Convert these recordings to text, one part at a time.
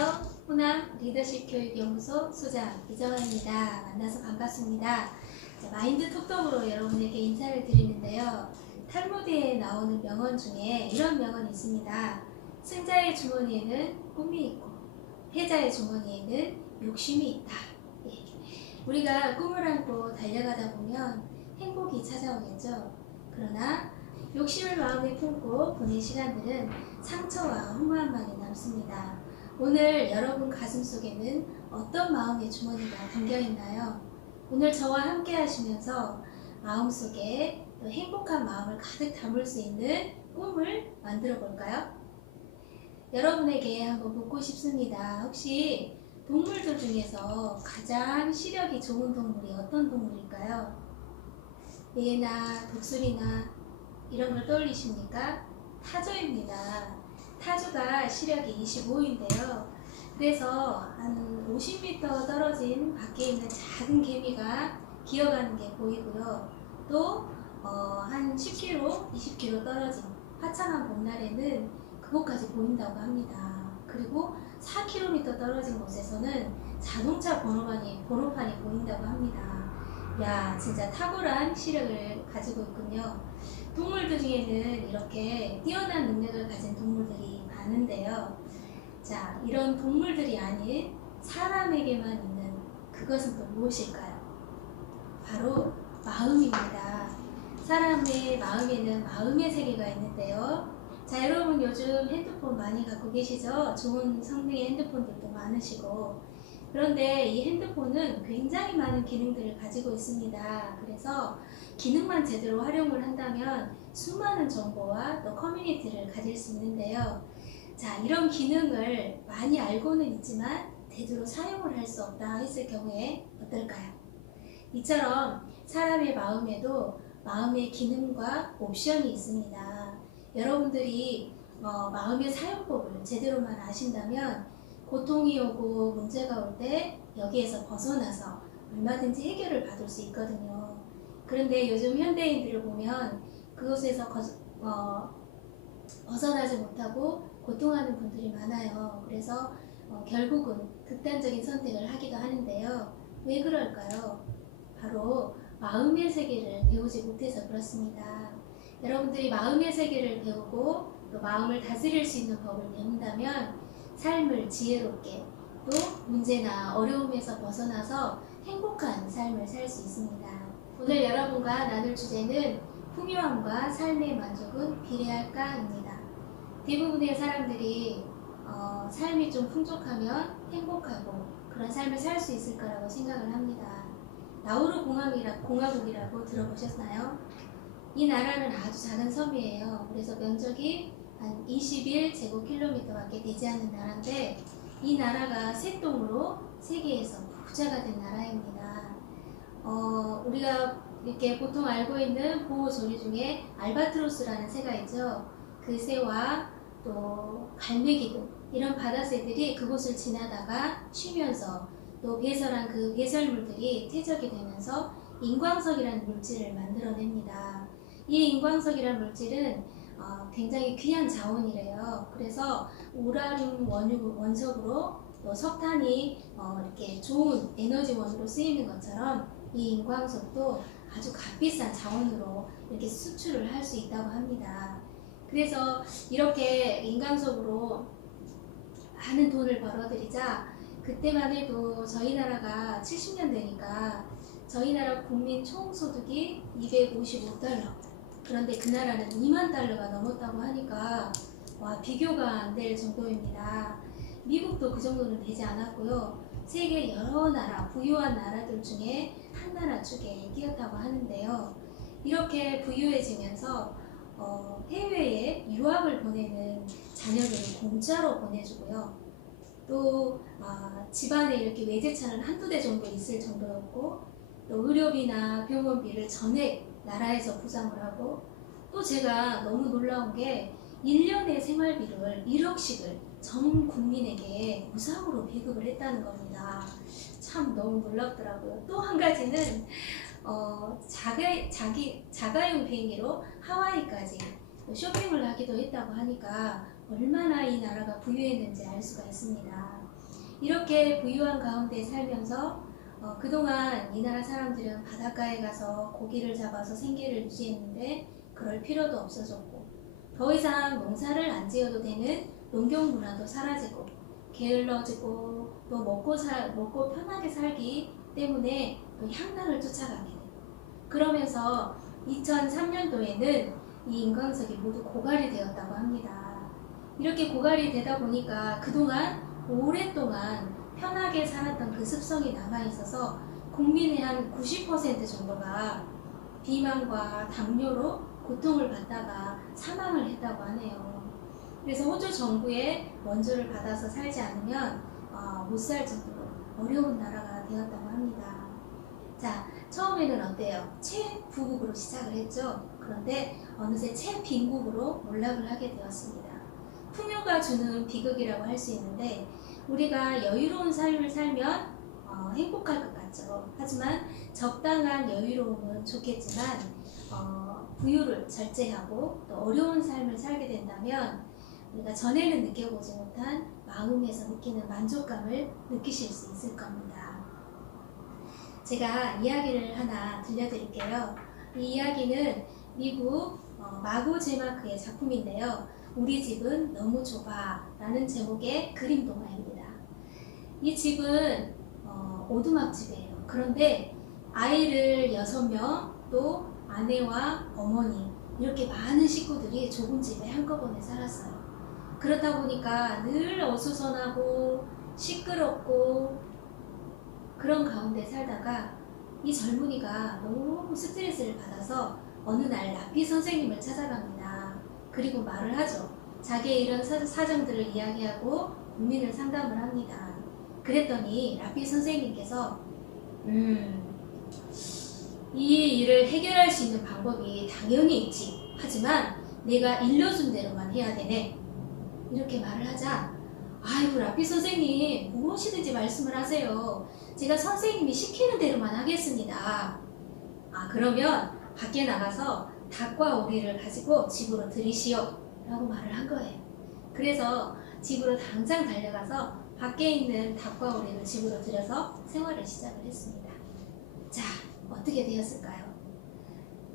안녕하세요. 호남 리더십 교육연구소 소장 이정아입니다. 만나서 반갑습니다. 마인드 톡톡으로 여러분에게 인사를 드리는데요. 탈무드에 나오는 명언 중에 이런 명언이 있습니다. 승자의 주머니에는 꿈이 있고 패자의 주머니에는 욕심이 있다. 예. 우리가 꿈을 안고 달려가다 보면 행복이 찾아오겠죠. 그러나 욕심을 마음에 품고 보낸 시간들은 상처와 허무함만이 남습니다. 오늘 여러분 가슴속에는 어떤 마음의 주머니가 담겨있나요? 오늘 저와 함께 하시면서 마음속에 또 행복한 마음을 가득 담을 수 있는 꿈을 만들어 볼까요? 여러분에게 한번 묻고 싶습니다. 혹시 동물들 중에서 가장 시력이 좋은 동물이 어떤 동물일까요? 매나 독수리나 이런 걸 떠올리십니까? 타조입니다. 타조가 시력이 25인데요. 그래서 한 50m 떨어진 밖에 있는 작은 개미가 기어가는 게 보이고요. 또 한 10km, 20km 떨어진 화창한 봄날에는 그곳까지 보인다고 합니다. 그리고 4km 떨어진 곳에서는 자동차 번호판이 보인다고 합니다. 야, 진짜 탁월한 시력을 가지고 있군요. 동물들 중에는 이렇게 뛰어난 능력을 가진 동물들이 많은데요. 자, 이런 동물들이 아닌 사람에게만 있는 그것은 또 무엇일까요? 바로 마음입니다. 사람의 마음에는 마음의 세계가 있는데요. 자, 여러분 요즘 핸드폰 많이 갖고 계시죠? 좋은 성능의 핸드폰들도 많으시고. 그런데 이 핸드폰은 굉장히 많은 기능들을 가지고 있습니다. 그래서 기능만 제대로 활용을 한다면 수많은 정보와 또 커뮤니티를 가질 수 있는데요. 자, 이런 기능을 많이 알고는 있지만 제대로 사용을 할 수 없다 했을 경우에 어떨까요? 이처럼 사람의 마음에도 마음의 기능과 옵션이 있습니다. 여러분들이 마음의 사용법을 제대로만 아신다면 고통이 오고 문제가 올 때 여기에서 벗어나서 얼마든지 해결을 받을 수 있거든요. 그런데 요즘 현대인들을 보면 그곳에서 벗어나지 못하고 고통하는 분들이 많아요. 그래서 결국은 극단적인 선택을 하기도 하는데요. 왜 그럴까요? 바로 마음의 세계를 배우지 못해서 그렇습니다. 여러분들이 마음의 세계를 배우고 또 마음을 다스릴 수 있는 법을 배운다면 삶을 지혜롭게 또 문제나 어려움에서 벗어나서 행복한 삶을 살 수 있습니다. 오늘 여러분과 나눌 주제는 풍요함과 삶의 만족은 비례할까입니다. 대부분의 사람들이 삶이 좀 풍족하면 행복하고 그런 삶을 살 수 있을 거라고 생각을 합니다. 나우루 공화국이라고 들어보셨나요? 이 나라는 아주 작은 섬이에요. 그래서 면적이 한 21제곱킬로미터밖에 되지 않는 나라인데 이 나라가 새똥으로 세계에서 부자가 된 나라입니다. 우리가 이렇게 보통 알고 있는 보호조류 중에 알바트로스라는 새가 있죠. 그 새와 또 갈매기도 이런 바다새들이 그곳을 지나다가 쉬면서 또 배설한 그 배설물들이 퇴적이 되면서 인광석이라는 물질을 만들어냅니다. 이 인광석이라는 물질은 굉장히 귀한 자원이래요. 그래서 우라늄 원석으로 또 석탄이 이렇게 좋은 에너지원으로 쓰이는 것처럼 이 인광석도 아주 값비싼 자원으로 이렇게 수출을 할 수 있다고 합니다. 그래서 이렇게 인광석으로 많은 돈을 벌어들이자 그때만 해도 저희 나라가 70년대니까 저희 나라 국민 총소득이 255달러, 그런데 그 나라는 2만 달러가 넘었다고 하니까 와, 비교가 안 될 정도입니다. 미국도 그 정도는 되지 않았고요. 세계 여러 나라, 부유한 나라들 중에 한 나라 축에 끼었다고 하는데요. 이렇게 부유해지면서 해외에 유학을 보내는 자녀들을 공짜로 보내주고요. 또 집안에 이렇게 외제차는 한두 대 정도 있을 정도였고, 또 의료비나 병원비를 전액 나라에서 보상을 하고, 또 제가 너무 놀라운 게 1년의 생활비를 1억씩을 전 국민에게 무상으로 배급을 했다는 겁니다. 참 너무 놀랍더라고요. 또 한 가지는 자가용 비행기로 하와이까지 쇼핑을 하기도 했다고 하니까 얼마나 이 나라가 부유했는지 알 수가 있습니다. 이렇게 부유한 가운데 살면서 그동안 이 나라 사람들은 바닷가에 가서 고기를 잡아서 생계를 유지했는데 그럴 필요도 없어졌고 더 이상 농사를 안 지어도 되는 농경 문화도 사라지고 게을러지고 또 먹고 편하게 살기 때문에 또 향락을 쫓아가게 돼요. 그러면서 2003년도에는 이 인광석이 모두 고갈이 되었다고 합니다. 이렇게 고갈이 되다 보니까 그동안 오랫동안 편하게 살았던 그 습성이 남아있어서 국민의 한 90% 정도가 비만과 당뇨로 고통을 받다가 사망을 했다고 하네요. 그래서 호주 정부의 원조를 받아서 살지 않으면 못 살 정도로 어려운 나라가 되었다고 합니다. 자, 처음에는 어때요? 최부국으로 시작을 했죠. 그런데 어느새 최빈국으로 몰락을 하게 되었습니다. 풍요가 주는 비극이라고 할 수 있는데 우리가 여유로운 삶을 살면 행복할 것 같죠. 하지만 적당한 여유로움은 좋겠지만 부유를 절제하고 또 어려운 삶을 살게 된다면 우리가 전에는 느껴보지 못한 마음에서 느끼는 만족감을 느끼실 수 있을 겁니다. 제가 이야기를 하나 들려드릴게요. 이 이야기는 미국 마고 제마크의 작품인데요. 우리 집은 너무 좁아 라는 제목의 그림 동화입니다. 이 집은 오두막 집이에요. 그런데 아이를 6명 또 아내와 어머니 이렇게 많은 식구들이 좁은 집에 한꺼번에 살았어요. 그렇다 보니까 늘 어수선하고 시끄럽고 그런 가운데 살다가 이 젊은이가 너무 스트레스를 받아서 어느 날 라피 선생님을 찾아갑니다. 그리고 말을 하죠. 자기의 이런 사정들을 이야기하고 고민을 상담을 합니다. 그랬더니 라피 선생님께서 이 일을 해결할 수 있는 방법이 당연히 있지. 하지만 내가 일러준 대로만 해야 되네. 이렇게 말을 하자 아이고 라피 선생님 무엇이든지 말씀을 하세요. 제가 선생님이 시키는 대로만 하겠습니다. 그러면 밖에 나가서 닭과 오리를 가지고 집으로 들이시오 라고 말을 한 거예요. 그래서 집으로 당장 달려가서 밖에 있는 닭과 오리를 집으로 들여서 생활을 시작을 했습니다. 자, 어떻게 되었을까요?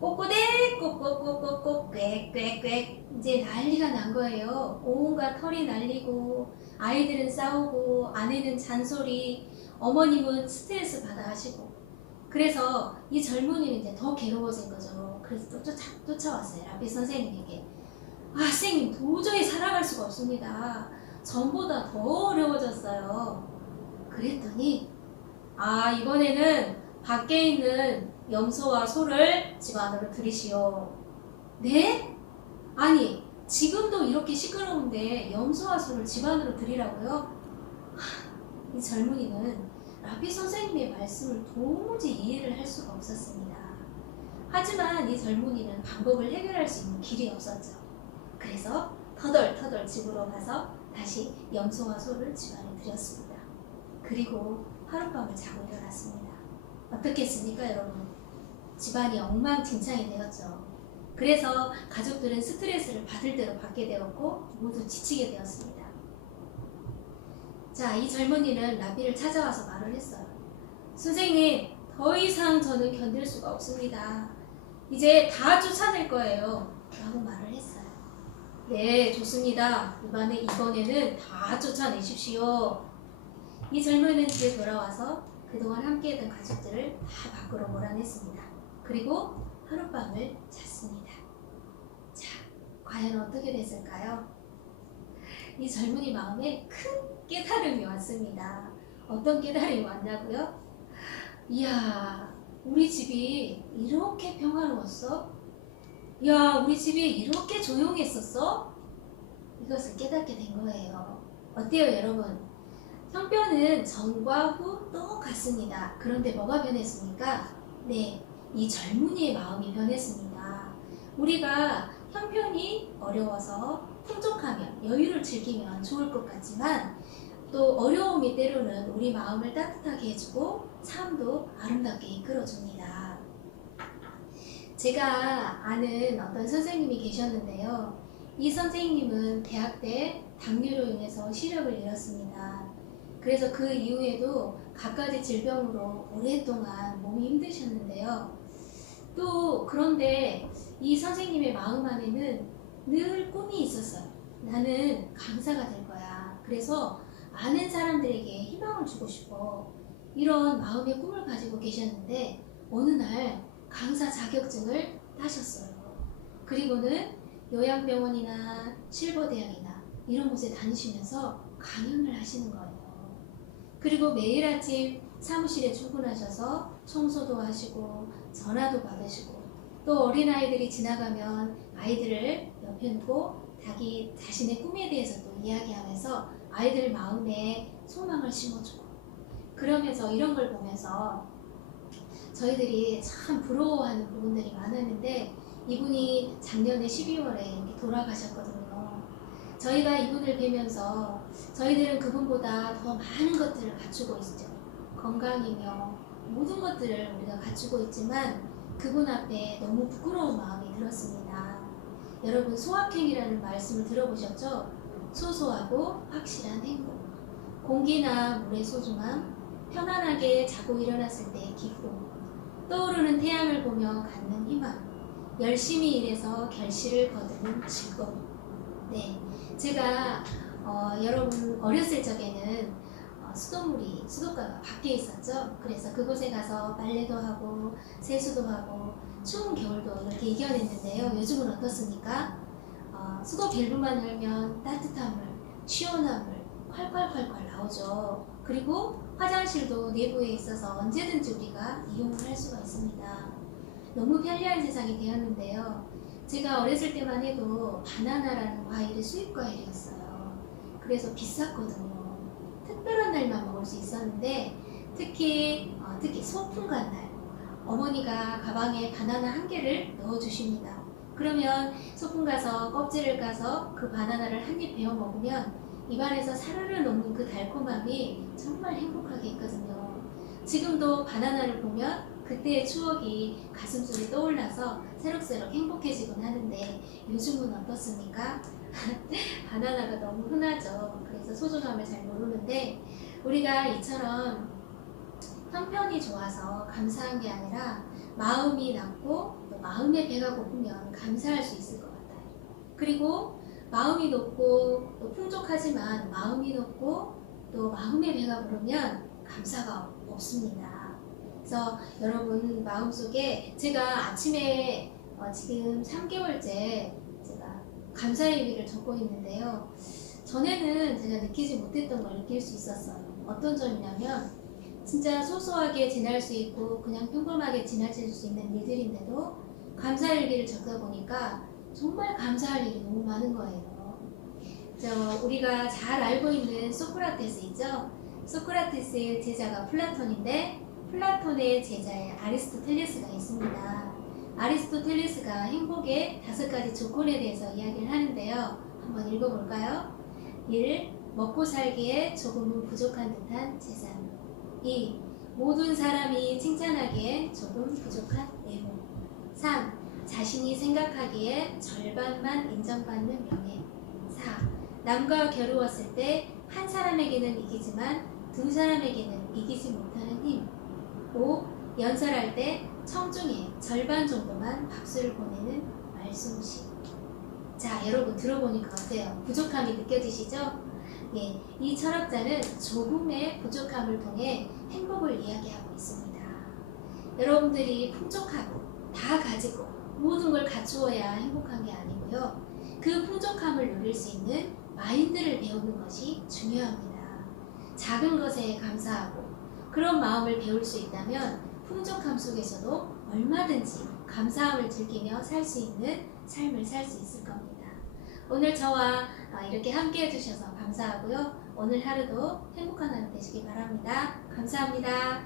꼬꼬대 꼬꼬꼬꼬꼬 꽥꽥꽥 이제 난리가 난 거예요. 온갖 털이 날리고 아이들은 싸우고 아내는 잔소리 어머님은 스트레스 받아 하시고 그래서 이 젊은이는 이제 더 괴로워진 거죠. 그래서 또 쫓아왔어요. 라피 선생님에게. 선생님 도저히 살아갈 수가 없습니다. 전보다 더 어려워졌어요. 그랬더니 이번에는 밖에 있는 염소와 소를 집 안으로 들이시오. 네? 아니 지금도 이렇게 시끄러운데 염소와 소를 집 안으로 들이라고요? 이 젊은이는 라피 선생님의 말씀을 도무지 이해를 할 수가 없었습니다. 하지만 이 젊은이는 방법을 해결할 수 있는 길이 없었죠. 그래서 터덜터덜 집으로 가서 다시 염소와 소를 집 안에 들였습니다. 그리고 하룻밤을 자고 일어났습니다. 어떻겠습니까 여러분? 집안이 엉망진창이 되었죠. 그래서 가족들은 스트레스를 받을 대로 받게 되었고 모두 지치게 되었습니다. 자, 이 젊은이는 라피를 찾아와서 말을 했어요. 선생님, 더 이상 저는 견딜 수가 없습니다. 이제 다 쫓아낼 거예요. 라고 말을 했어요. 네, 좋습니다. 이번에는 다 쫓아내십시오. 이 젊은이는 집에 돌아와서 그동안 함께했던 가족들을 다 밖으로 몰아냈습니다. 그리고 하룻밤을 잤습니다. 자, 과연 어떻게 됐을까요? 이 젊은이 마음에 큰 깨달음이 왔습니다. 어떤 깨달음이 왔냐고요? 이야, 우리 집이 이렇게 평화로웠어? 이야, 우리 집이 이렇게 조용했었어? 이것을 깨닫게 된 거예요. 어때요, 여러분? 형편은 전과 후 똑같습니다. 그런데 뭐가 변했습니까? 네, 이 젊은이의 마음이 변했습니다. 우리가 형편이 어려워서 풍족하면 여유를 즐기면 좋을 것 같지만 또 어려움이 때로는 우리 마음을 따뜻하게 해주고 삶도 아름답게 이끌어줍니다. 제가 아는 어떤 선생님이 계셨는데요. 이 선생님은 대학 때 당뇨로 인해서 시력을 잃었습니다. 그래서 그 이후에도 갖가지 질병으로 오랫동안 몸이 힘드셨는데요. 또 그런데 이 선생님의 마음 안에는 늘 꿈이 있었어요. 나는 강사가 될 거야. 그래서 많은 사람들에게 희망을 주고 싶어. 이런 마음의 꿈을 가지고 계셨는데 어느 날 강사 자격증을 따셨어요. 그리고는 요양병원이나 실버대학이나 이런 곳에 다니시면서 강연을 하시는 거예요. 그리고 매일 아침 사무실에 출근하셔서 청소도 하시고 전화도 받으시고 또 어린아이들이 지나가면 아이들을 옆에 두고 자신의 꿈에 대해서 또 이야기하면서 아이들 마음에 소망을 심어주고 그러면서 이런 걸 보면서 저희들이 참 부러워하는 부분들이 많았는데 이분이 작년에 12월에 이렇게 돌아가셨거든요. 저희가 이분을 뵈면서 저희들은 그분보다 더 많은 것들을 갖추고 있죠. 건강이며 모든 것들을 우리가 갖추고 있지만 그분 앞에 너무 부끄러운 마음이 들었습니다. 여러분 소확행이라는 말씀을 들어보셨죠? 소소하고 확실한 행복, 공기나 물의 소중함, 편안하게 자고 일어났을 때의 기쁨, 떠오르는 태양을 보며 갖는 희망, 열심히 일해서 결실을 거두는 즐거움. 네, 제가 여러분 어렸을 적에는 수도가가 밖에 있었죠. 그래서 그곳에 가서 빨래도 하고 세수도 하고 추운 겨울도 이렇게 이겨냈는데요. 요즘은 어떻습니까? 수도 밸브만 열면 따뜻한 물, 시원한 물 콸콸콸콸 나오죠. 그리고 화장실도 내부에 있어서 언제든지 우리가 이용을 할 수가 있습니다. 너무 편리한 세상이 되었는데요. 제가 어렸을 때만 해도 바나나라는 과일이 수입 과일이었어요. 그래서 비쌌거든요. 특별한 날만 먹을 수 있었는데 특히 소풍간 날 어머니가 가방에 바나나 한 개를 넣어주십니다. 그러면 소풍 가서 껍질을 까서 그 바나나를 한 입 베어 먹으면 입안에서 사르르 녹는 그 달콤함이 정말 행복하게 했거든요. 지금도 바나나를 보면 그때의 추억이 가슴속에 떠올라서 새록새록 행복해지곤 하는데 요즘은 어떻습니까? 바나나가 너무 흔하죠. 그래서 소중함을 잘 모르는데 우리가 이처럼 형편이 좋아서 감사한 게 아니라 마음이 낮고 또 마음의 배가 고프면 감사할 수 있을 것 같아요. 그리고 마음이 높고 또 풍족하지만 마음이 높고 또 마음의 배가 부르면 감사가 없습니다. 그래서 여러분 마음속에 제가 아침에 지금 3개월째 제가 감사의 일기를 적고 있는데요. 전에는 제가 느끼지 못했던 걸 느낄 수 있었어요. 어떤 점이냐면 진짜 소소하게 지날 수 있고 그냥 평범하게 지나칠 수 있는 일들인데도 감사일기를 적다 보니까 정말 감사할 일이 너무 많은 거예요. 우리가 잘 알고 있는 소크라테스 있죠? 소크라테스의 제자가 플라톤인데 플라톤의 제자에 아리스토텔레스가 있습니다. 아리스토텔레스가 행복의 5가지 조건에 대해서 이야기를 하는데요. 한번 읽어볼까요? 1. 먹고 살기에 조금은 부족한 듯한 재산. 2. 모든 사람이 칭찬하기에 조금 부족한 외모. 3. 자신이 생각하기에 절반만 인정받는 명예. 4. 남과 겨루었을 때 한 사람에게는 이기지만 두 사람에게는 이기지 못하는 힘. 5. 연설할 때 청중의 절반 정도만 박수를 보내는 말솜씨. 자, 여러분 들어보니까 어때요? 부족함이 느껴지시죠? 예, 이 철학자는 조금의 부족함을 통해 행복을 이야기하고 있습니다. 여러분들이 풍족하고 다 가지고 모든 걸 갖추어야 행복한 게 아니고요. 그 풍족함을 누릴 수 있는 마인드를 배우는 것이 중요합니다. 작은 것에 감사하고 그런 마음을 배울 수 있다면 풍족함 속에서도 얼마든지 감사함을 즐기며 살 수 있는 삶을 살 수 있을 겁니다. 오늘 저와 이렇게 함께 해주셔서 감사하고요. 오늘 하루도 행복한 하루 되시기 바랍니다. 감사합니다.